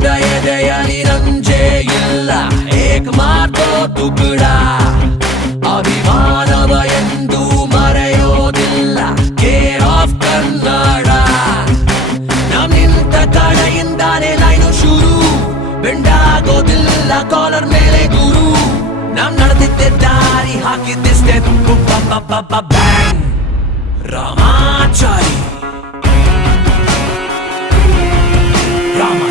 ಅದ ಜಯ ನಿರಂಜೆ ಇಲ್ಲ ಏಕ್ ಮಾತೋ ತುಗುಡ ಅಭಿಮಾನವ ಎಂದು ಮರೆಯೋದಿಲ್ಲ ಕೇರ್ ಆಫ್ ಕನ್ನಡ. ನಮ್ಮಿಂತ ಕಡೆಯಿಂದಾನೇ ಲೈನು ಶುರು, ಬೆಂಡಾಗೋದಿಲ್ಲ ಕಾಲರ್ ಮೇಲೆ ಗುರು. ನಮ್ ನಡೆದಿದ್ದೆ ದಾರಿ ಹಾಕಿದ್ದೆ ಸ್ಟೆಪ್ ಬ್ಯಾಂಗ್. ರಾಮಾಚಾರಿ. ರಾಮ.